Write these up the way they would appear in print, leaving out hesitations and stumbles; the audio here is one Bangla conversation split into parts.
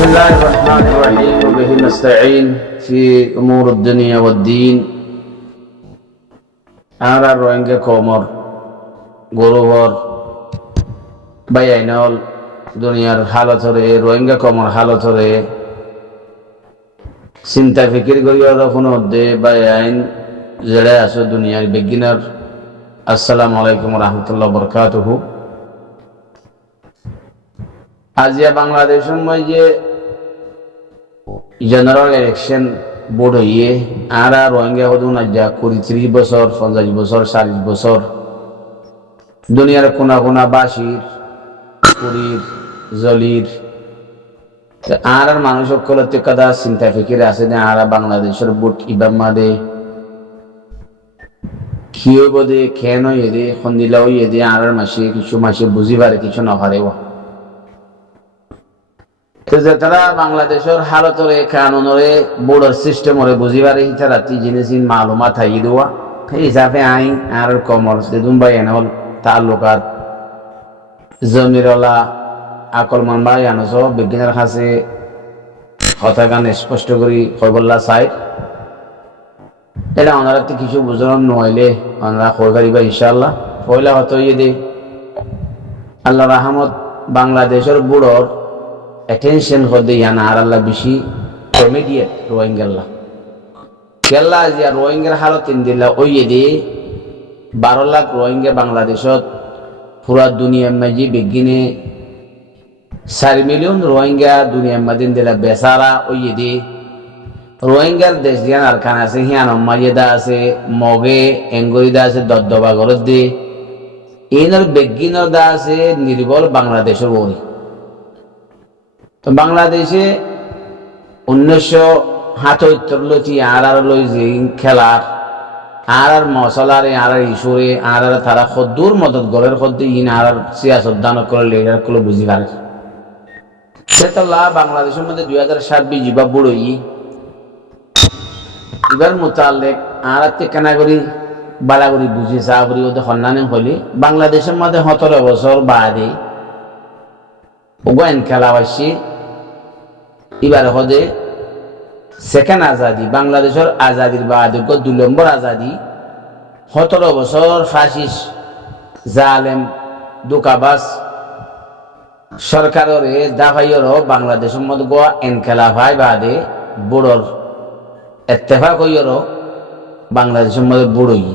بسم الله الرحمن الرحيم وبه نستعين في أمور الدنيا والدين أنا روينجا كومر غروور بيانول দুনিয়ার হালত হরে রোহিঙ্গা কমর হালত হরে চিন্তা ফিকির করিয়া কোনো মধ্যে বায়াইন জেড়ে আসো দুনিয়ার বিজ্ঞানের আসসালামু আলাইকুম রহমতুল্লাহ বরকাতুহু। আজিয়া বাংলাদেশের মধ্যে জেনারেল ইলেকশন বোর্ড হইয়ে আর রোহিঙ্গা হদুন আজ্ঞা 30 বছর 50 বছর 40 বছর দুনিয়ার কোনা কোনা বাসির পুরীর জলির আর মানুষ সকলতে কথা চিন্তা ফিকির আছে যে আর বাংলাদেশের বুট ইবাম মাদে কিয় বদে কেন এদে খন্দিলাও এদে আর মাসে কিছু মাসে বুঝি পারে কিছু না পারে তো যারা বাংলাদেশের হালতরে কানুনরে বোর্ডের সিস্টেমরে বুঝি পারে রাত্রি জিনিস মালুমা থাকি দেওয়া সেই হিসাবে আইন আর কমার্স দুম্বাই এনল তালুকাত জমিরলা আকলমান বাই আনস বিজ্ঞানের কাছে হতাগান স্পষ্ট করি কইবল্লা চাই এটা ওনারা কিছু বুঝানো নইলে ওনারা কই পারিবা ইনশাআল্লাহ পয়লা হতো দে আল্লাহ রহমত বাংলাদেশের বুড়োর অ্যাটেনশন হদে ইয়ানা আর আল্লাহ বেশি কমেডিয়েট রোহিঙ্গাল্লাহ কেল্লা জিয়া রোহিঙ্গার হালত দিল্লা ওই দে 12 লাখ রোহিঙ্গা বাংলাদেশত পুরা দুনিয়ার মাঝে বিজ্ঞানে 4 মিলিয়ন রোহিঙ্গা দুনিয়ার মাঝে দিলা বেসারা ওই দে রোহিঙ্গার দেশ দিয়ান আর খান আছে হিয়ান মারিয়াদা আছে মগে এঙ্গরিদা আছে দদ্দবা গরত দে এনার বিজ্ঞানের দা আছে নির্বল বাংলাদেশের ওরি। তো বাংলাদেশে 1977 লতি আর লই যে খেলার আর মশলারে আর ইস্যুরে আর তারা খদ্দুর মদত গলের খদ্দে ইন আর সিয়াসত দান করে লিডার গুলো বুঝি পারে সেতলা বাংলাদেশের মধ্যে 2007 জিবা বুড়ই এবার মোতালেক আর কেনা করি বালা করি বুঝি চা করি ওদের সন্ধানে হলে বাংলাদেশের মধ্যে 17 বছর বাদে ওগেন খেলা হয়েছে এবার হদে সেকেন্ড আজাদি বাংলাদেশের আজাদির বাদে 2 নম্বর আজাদি 17 বছর ফাসিস জালেম দুকাবাস সরকারের দাফাইয়ের বাংলাদেশের মধ্যে গোয়া এনকেলাফাই বাদে বুড়োর এত্তেফাক হইয়ের বাংলাদেশের মধ্যে বুড়ই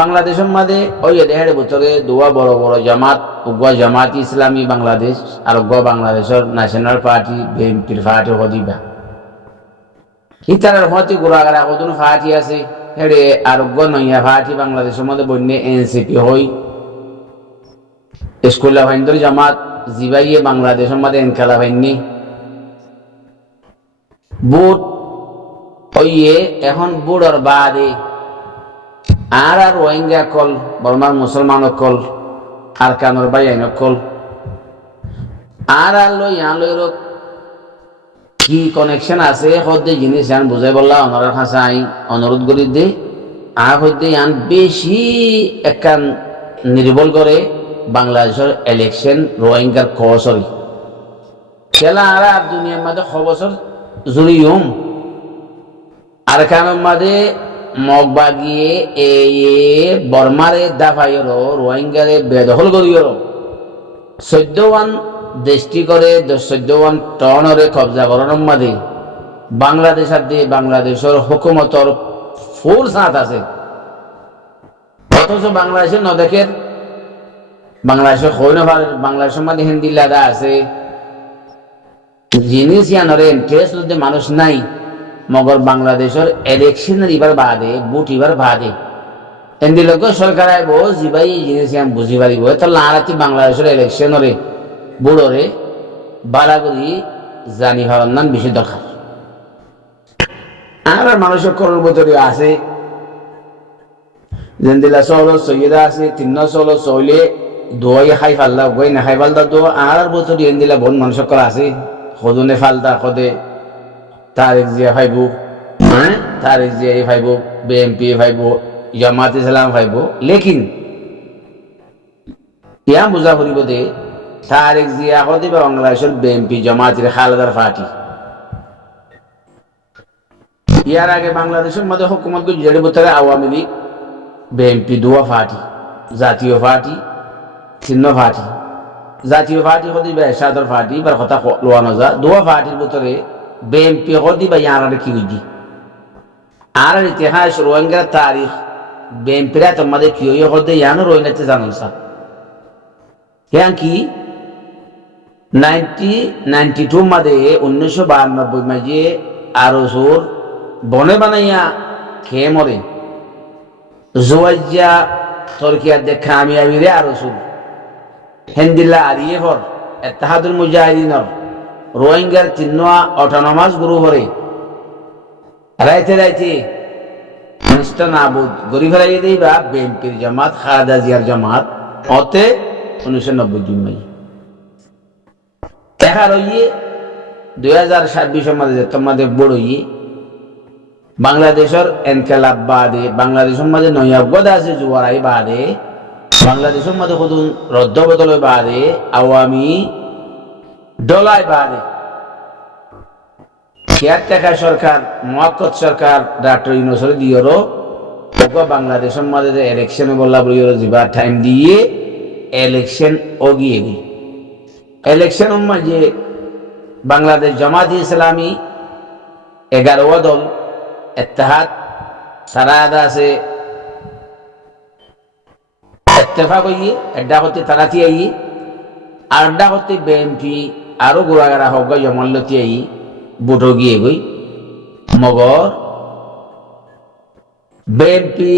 বাংলাদেশের মধ্যে ওই দেড় বছরে দুয়া বড় বড় জামাত উগা জামাত ইসলামী বাংলাদেশ আর উগা বাংলাদেশের ন্যাশনাল পার্টি বিএনপির পার্টি হদিবা হিতারের হতে গোড়াগাড়া কতন পার্টি আছে হেড়ে আর উগা নইয়া পার্টি বাংলাদেশের মধ্যে বন্যে এনসিপি হই স্কুল্লা ভাইন্দর জামাত জিবাইয়ে বাংলাদেশের মধ্যে এনকেলা ভাইনি বুট ওইয়ে এখন বুড়র বাদে আর রোহিঙ্গা কল বর্মার মুসলমান কল আর কানোর বাই আইন কল আর লই কি কানেকশন আছে হদ্দে জিনিস আন বুঝাই বললা ওনার কাছে আই অনুরোধ করি দে আর হইতে আন বেশি একান নির্ভর করে বাংলাদেশের ইলেকশন রোহিঙ্গার কসরি খেলা আর দুনিয়ার মধ্যে খবর জুড়িয়ম আর কানোর মাঝে মগবাগিয়ে এ বর্মারে দাফাইয়ের রোহিঙ্গারে বেদখল করিয়ের 14 দেশটি করে 14 টনরে কবজা করানোর মাঝে বাংলাদেশ আর দিয়ে বাংলাদেশের হুকুমতর ফুল সাথ আছে অথচ বাংলাদেশের নদেখের বাংলাদেশের হইন বাংলাদেশের মধ্যে হিন্দি লাদা আছে জিনিস ইয়ানরে ইন্টারেস্ট যদি মানুষ নাই মগর বাংলাদেশের ইলেকশনের এবার বাদে বুট এবার বাদে এন্দি লোক সরকার আইব জিবাই জিনিস আমি বুঝি পারিব তাহলে আরাতি বাংলাদেশের ইলেকশনরে বুড়রে বালাগুড়ি জানি ভাবার নাম বেশি দরকার আর মানুষের করোর বছর আছে জেন্দিলা চলো সৈয়দা আছে 3 চলো চলে দোয়াই খাই ফাল্লা গই না খাই ফালদা তো আর বছর এন্দিলা বহুত মানুষের করা আছে সদনে ফালদা সদে তারেক জিয়া ফাইব তারেক জিয়া ফাইব বিএনপি ফাইব জামাত ইসলাম ফাইব লেকিন ইয়া বুঝা করিব দে তারেক জিয়া হতে বাংলাদেশের বিএনপি জামাতের খালেদার পার্টি ইয়ার আগে বাংলাদেশের মধ্যে হুকুমত গুজরাটের ভিতরে আওয়ামী লীগ বিএনপি দুয়া পার্টি জাতীয় পার্টি চিহ্ন পার্টি জাতীয় পার্টি হতে এরশাদের পার্টি বা কথা লোয়ানো যা দুয়া পার্টির ভিতরে বিএনপি হতে বা ইয়ার কি বুঝি আর ইতিহাস রোহিঙ্গার তারিখ বিএনপিরা তোমাদের কি হতে ইয়ানো রোহিঙ্গাতে জানুন স্যার হ্যাঁ কি 1992 মাঝে 1992 মাঝে আরো সোর বনে বানাইয়া খেয়ে মরে জোয়াইয়া তরকিয়ার দেখা আমি আমিরে আরো সোর হেন্দিল্লা আরিয়ে হর এত্তাহাদুল মুজাহিদিনর রোহিঙ্গার চিহ্না অটোনমাস গুরু হরে রাইতে রাইতে মিস্টার নাবুদ গরিব হারাইয়ে দেই বা বিএনপির জামাত খালেদা জিয়ার জামাত অতে 1990 মাই দেখা রইয়ে 2026 মাঝে তোমাদের বড় ইয়ে বাংলাদেশের এনকেলাব বাদে বাংলাদেশের মাঝে নয়াবগদ আছে জুয়ারাই বাদে বাংলাদেশের মাঝে কত রদ্দ বদল বাদে আওয়ামী ডলাই বাদে কেয়ারটেকার সরকার মুয়াক্কত সরকার ডক্টর ইউনূসের দিয়রো বাংলাদেশের মাঝে ইলেকশন বললা বলিয়র জিবা টাইম দিয়ে ইলেকশন ওগিয়ে গই ইলেকশন মাঝে বাংলাদেশ জামাত ইসলামী 11 দল ইত্তেহাদ সারাদা আছে ইত্তেফাক হইয়ে এডা হতে তারাতি আই আড্ডা হতে বিএনপি আরো গোড়াগাড়া হোক জমল্লতি আই বুটো গিয়ে গই মগর বিএনপি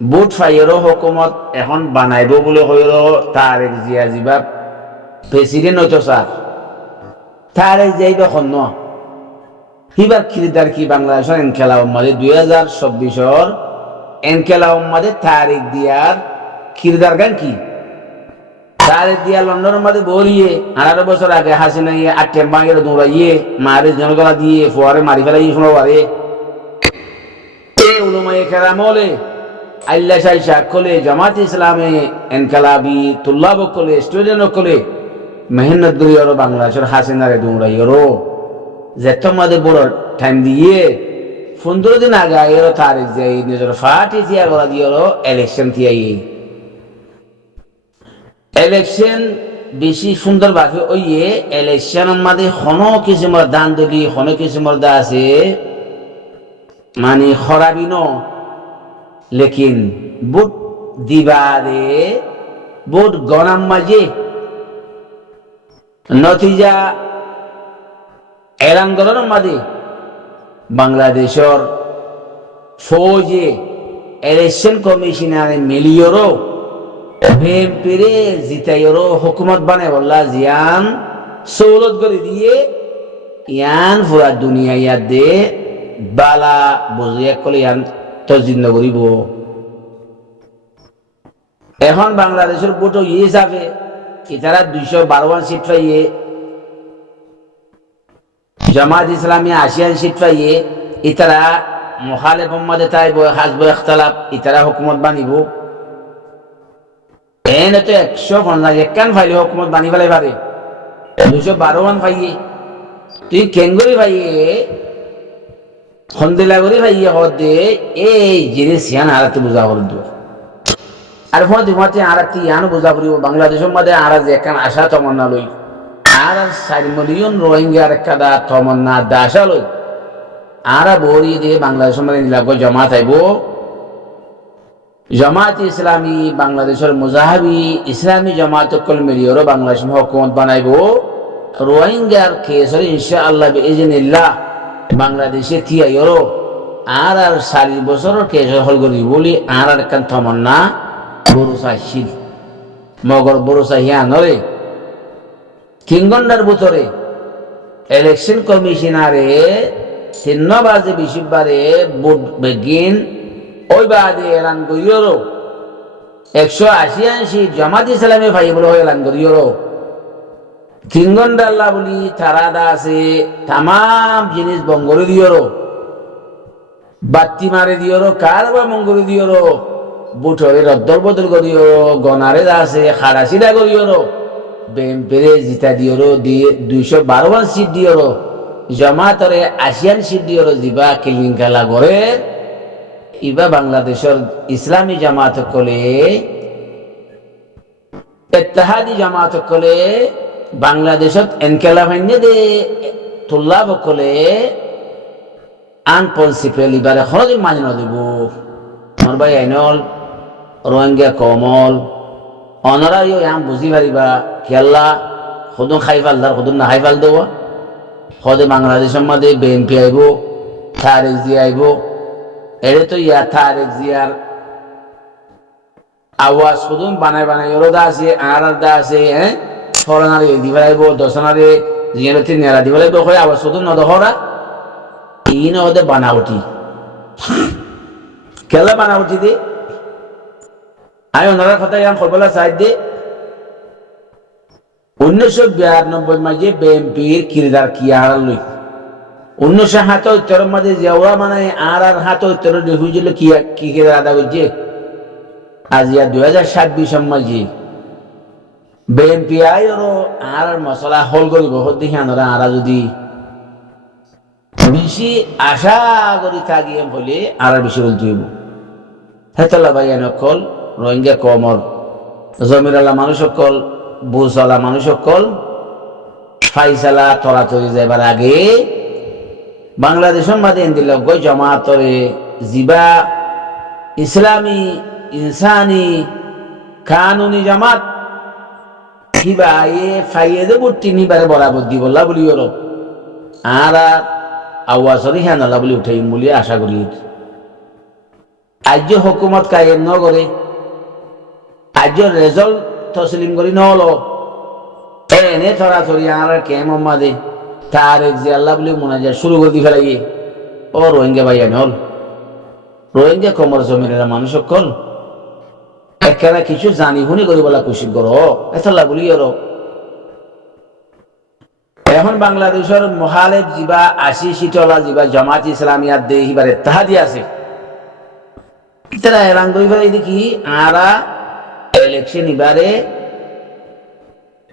বুট ফাইয়েরও হুকুমত এখন বানাইব বলে হইল তারেক জিয়া জিবা প্রেসিডেন্ট হইতো স্যার তারেক যাইবা খন হিবার খিরিদার কি বাংলাদেশের এনকেলা উম্মাদে 2024 এনকেলা উম্মাদে তারেক দিয়ার খিরিদার গান কি তারেক দিয়া লন্ডনের মধ্যে বলিয়ে 18 বছর আগে হাসিনা ইয়ে 8 বাঙের দৌড়াইয়ে মারে জনগলা দিয়ে ফোয়ারে মারি ফেলাই শোনো পারে এ উলমায়ে কেরামলে আল্লাহ শাহ কলে জামাত ইসলামে এনকালাবি তুল্লাব কলে স্টুডেন্ট কলে মেহনত করিও বাংলাদেশের হাসিনারে দৌড়াইও যেত মাঝে বড় টাইম দিয়ে 15 দিন আগে আইও তারিখ যাই নিজের ফাটি দিয়া গলা দিও ইলেকশন থিয়াই ইলেকশন বেশি সুন্দর ভাবে ওইয়ে ইলেকশন মাঝে হনো কিসিমর দান দলি হনো কিসিমর দা আছে মানে খরাবি ন লেকিন বুট দিবারে বুট গনাম মাঝে নতিজা এলান করার মাঝে বাংলাদেশের ফৌজে ইলেকশন কমিশনারে মিলিয়রও বিএনপিরে জিতাইয়রও হুকুমত বানায় বললা জিয়ান সৌলত করে দিয়ে ইয়ান পুরা দুনিয়া ইয়াদ দে বালা বুঝিয়া কলে ইয়ান তজিন্দ করিব এখন বাংলাদেশের ভোটও ইয়ে যাবে ইতারা 212 সিট পাইয়ে জামাত ইসলামী 80 সিট পাইয়ে ইতারা মুখালেফ উম্মাদে তাইব হাসব ইখতিলাফ ইতারা হুকুমত বানিব এনে তো 150 একান ফাইলে হুকুমত বানি ফেলাই পারে 212 পাইয়ে তুই কেঙ্গুরি পাইয়ে খন্দিলা করি ভাইয়ে হদে এই জিনিস ইয়ান আরাতে বুঝা করদ আর হদে মতে আরাতে ইয়ান বুঝা করিব বাংলাদেশের মধ্যে আরাজ একান আশা তমন্না লই আর 4 মিলিয়ন রোহিঙ্গার কাদা তমন্না দাশা লই আরা বড়ি দে বাংলাদেশের মধ্যে নিলাগো জামাত আইব জামাত ইসলামী বাংলাদেশের মুজাহিবি ইসলামী জামাত কল মিলিয়র বাংলাদেশ হুকুমত বানাইব রোহিঙ্গার কেসর ইনশাআল্লাহ বিইজনিল্লাহ বাংলাদেশে থিয়াইরো আর 40 বছর কেসর হল করি বলি আর কান তমন্না বরুসা শিল মগর বরুসা হিয়া নরে কিংগন্ডার ভিতরে ইলেকশন কমিশনারে 3 বাজে 20 বারে ভোট বেগিন ওই বাদে এলান করিও 180 জামাত ইসলামে ভাই বলে এলান করিও কিংগন্ডাল্লা বলি তারাদা আছে তাম জিনিস বঙ্গরে দিও বাতি মারে দিও কার বা মঙ্গরে দিও বুটরে রদ্দর বদল করিও গনারে আছে খাড়াছিড়া করিও বেম্পেরে জিতা দিও দিয়ে 212 সিট দিও জমাতরে 80 সিট দিও দিবা কিলিং খেলা করে ইবা বাংলাদেশের ইসলামী জামাত কলে ইত্তেহাদি জামাত কলে বাংলাদেশত এনকেলাব হাইনে দে তুল্লাব কলে আন প্রিন্সিপাল ইবারে খরচ মানি নদিব মোর ভাই আইনল রোহিঙ্গা কমল অনারাইও ইয়াম বুঝি পারিবা খেলা খুদুন খাই ফালদার খুদুন না খাই ফাল দেওয়া খদে বাংলাদেশের মধ্যে বিএনপি আইব তারেক জিয়া আইব এরে তো ইয়া তারেক জিয়ার আওয়াজ খুদুন বানায় বানায় ওর দা আছে আর দা আছে হ্যাঁ ছড়ানারে দিবা আইব দশনারে জিয়ারতি নেলা দিবা আইব কই আওয়াজ খুদুন নদহরা ইন ওদে বানাউটি খেলা বানাউটি দে আমি ওনার কথা ইয়াম খবলা চাই দে 1992 মাঝে বিএনপির কিরদার কি হারাল লই 1977 মাঝে জিয়াউরা মানে আর হাত উত্তর হুইছিল কি কি কিরদার আদা করছে আজ ইয়া 2026 মাঝে বিএনপি আইরো আর মশলা হল করিব হদি হানরা আরা যদি বেশি আশা করি থাকিয়ে বলে আর বেশি বলতে হইব হেতলা ভাই নকল রোহিঙ্গা কমর জমিরালা মানুষ সকল বুঝলা মানুষ সকল ফাইসালা তরাতরি যাইবার আগে বাংলাদেশের মাঝে দিল গই জমাতরে জিবা ইসলামী ইনসানি কানুনি জামাত কিবা এ ফাইয়েদে বুটি নিবারে বরাবর দি বললা বলি ওর আর আওয়াজরি হ্যানালা বলি উঠাই বলি আশা করি আজ হুকুমত কায়েম ন করে আজ রেজাল্ট তসলিম করি নহলো এনে ছড়াছড়ি আর কেম মাদে তারেক জি আল্লাহ বলে মোনাজাত শুরু করে দি ফেলাই ও রোহিঙ্গা ভাইয়া নল রোহিঙ্গা কমর জমিনের মানুষ সকল একেবারে কিছু জানি শুনি করি বলা কুশি করো এতলা বলি ওর এখন বাংলাদেশের মহালেব জিবা 80 সিটলা জিবা জামাত ইসলামিয়াত দে হিবারে তাহাদি আছে তারা এলান করি ফেলাই দেখি আরা ইলেকশন ইবারে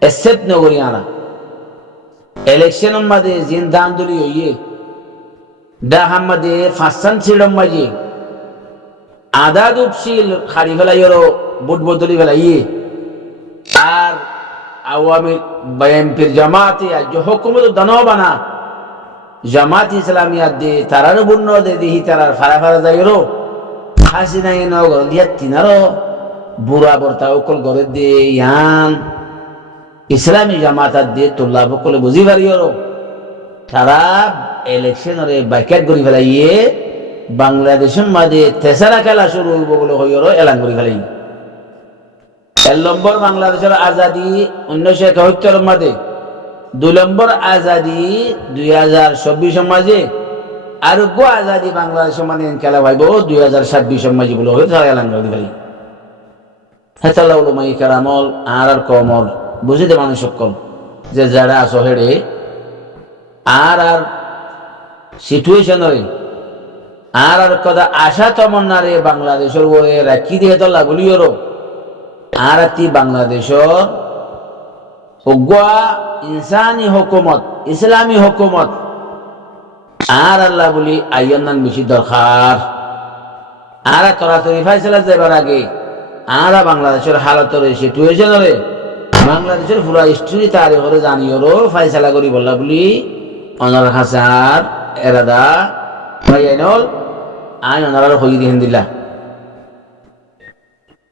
একসেপ্ট নগরী আনা ইলেকশন মাঝে জিন্দান দলি হইয়ে ডাহাম মাঝে ফাঁসান ছিলাম মাঝে আধা দুপশিল খাড়ি ফেলাইয়েরও বুট বদলি ফেলাইয়ে আর আওয়ামী বিএনপির জামাতে আজ হুকুমত দানো বানা জামাত ইসলামিয়াত দে তারার বুন্ন দে দিহি তারার ফারা ফারা যাইরো হাসিনা নগর দিয়া তিনারও বুড়া বর্তা অকল গড়ে দে ইয়ান ইসলামী জামাত দিয়ে তোল্লা বকলে বুঝি পারিও তারা ইলেকশনরে বাইকাট করি ফেলাইয়ে বাংলাদেশের মাঝে তেসারা খেলা শুরু হইব বলে হইর এলান করি ফেলাই 1 নম্বর বাংলাদেশের আজাদি 1971 মাঝে 2 নম্বর আজাদি 2024 মাঝে আর গো আজাদি বাংলাদেশের মাঝে খেলা হইব 2026 মাঝে বলে হইর তারা এলান করি ফেলাই হেতালা উলমাই কেরামল আর কমল বুঝিতে মানুষ সকল যে যারা আছো হেড়ে আর সিচুয়েশন আর কথা আশা তমন্না রে বাংলাদেশের ওরে রাখি দিয়ে তো লাগুলিও আর তি বাংলাদেশের উগ্রা ইনসানি হুকুমত ইসলামী হুকুমত আর আল্লাহ বলি আইয়ান বেশি দরকার আর তরাতরি ফাইসলা যাবার আগে আর বাংলাদেশের হালতরে সিচুয়েশনরে বাংলাদেশের পুরা হিস্ট্রি তারে করে জানিও ফাইসলা করি বললা বলি অনার হাসার এরাদা ভাইয়াইনল আই অনার হই দিহেন দিলা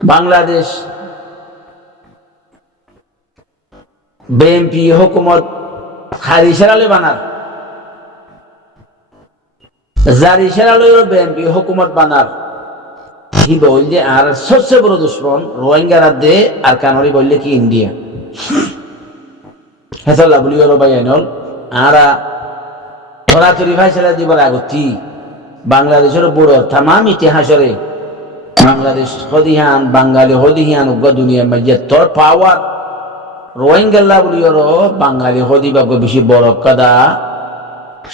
বাংলাদেশ বিএনপি হুকুমত খারি সেরালে বানার জারি সেরালে বিএনপি হুকুমত বানার কি বললে আর সবচেয়ে বড় দুশ্মন রোহিঙ্গারা দে আর কানরি বললে কি ইন্ডিয়া হেতলা বলি ওর ভাইয়াইনল আরা ধরাতরি ফাইসলা দিবার আগতি বাংলাদেশের বড় তামাম ইতিহাসরে বাংলাদেশ হদিহান বাঙালি হদিহান উগ্র দুনিয়ার মাঝে তোর পাওয়ার রোহিঙ্গা বলি ওর বাঙালি হদিবাগ বেশি বড় কাদা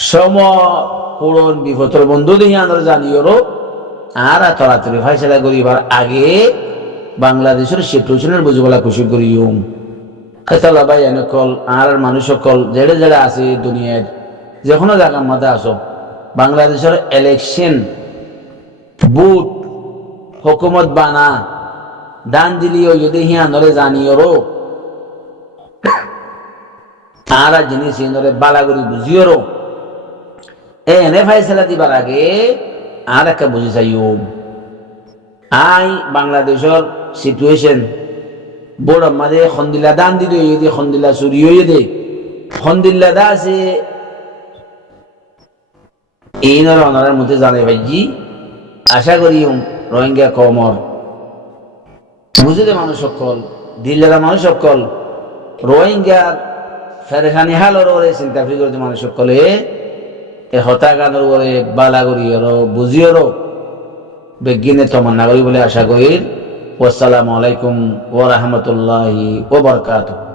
সম পুরন বিপদর বন্ধু দিহান জানি ওর আর তরাতরি ফাইসলা করিবার আগে বাংলাদেশের সিচুয়েশনের বুঝবলা খুশি করিম খেতলা ভাই এনেকল আর মানুষ সকল জেড়ে জেড়ে আছে দুনিয়ার যে কোনো জায়গার মধ্যে আসো বাংলাদেশের ইলেকশন বুট হুকুমত বানা দান দিলিও যদি হিয়া নরে জানিওরো আর জিনিস নরে বালাগুড়ি বুঝিওরো এনে ফাইসলা দিবার আগে আর একটা বুঝি চাইও আই বাংলাদেশের সিচুয়েশন বড় আমাদের খন্দিলা দান দিল যদি খন্দিলা চুরি হয়ে দে খন্দিল্লা দা আছে এই নর মধ্যে জানে ভাইজি আশা করি রোহিঙ্গা কমর বুঝে মানুষ সকল দিল্লার মানুষ সকল রোহিঙ্গার ফেরেখানি হালর ওরে চিন্তা ফিরি করতে মানুষ সকলে এ হতাগানোর ওরে বালাগরি ওরো বুঝিওরো বেগিনে তমন্না করি বলে আশা করি। আসসালামু আলাইকুম ওয়া রাহমাতুল্লাহি ওয়া বারাকাতুহু।